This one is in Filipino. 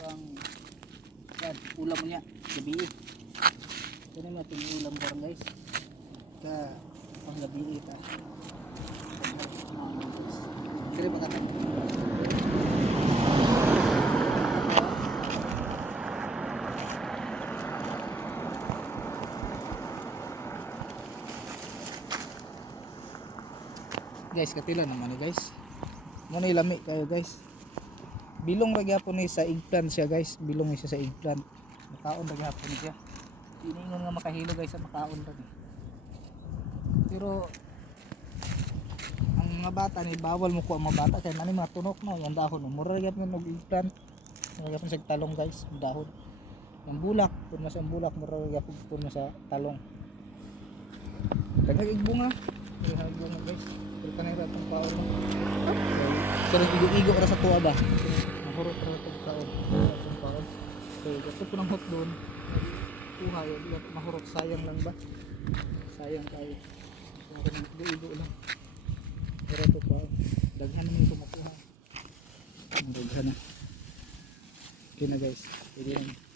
Ito ang yan, ulam niya, gabi. Ito naman itong ulam karon guys. Ka pang gabi ita. Kaya ba kata? Guys, katila naman ni guys. Muna ilami kayo guys. Bilong ra gyapon ni sa eggplant siya guys. Bilong siya sa eggplant. Makaon ra gyapon siya. Iningon nga makahilo guys sa makaon ra ni. Pero ang mga bata ni bawal mo ko ang mga bata kay nani mga tunok no, yung dahon no. Mura ra gyapon og eggplant. Mura gyapon sa talong guys, ang dahon. Ang bulak, pun sa bulak mura ra gyapon pun sa talong. Daghang igbunga. Daghang igbunga guys. Pero kanay ra tong paon no. Pero igo-igo ra sa tuwa ba? Mahurot ra tong kaon. Tong kaon. So, gato ko ng hot doon. Kuha yun, di at mahurot sayang lang ba? Sayang nang igo-igo lang. Pero ito pa, daghan naman ito makuha. Daghan na. Okay na guys, pwede lang.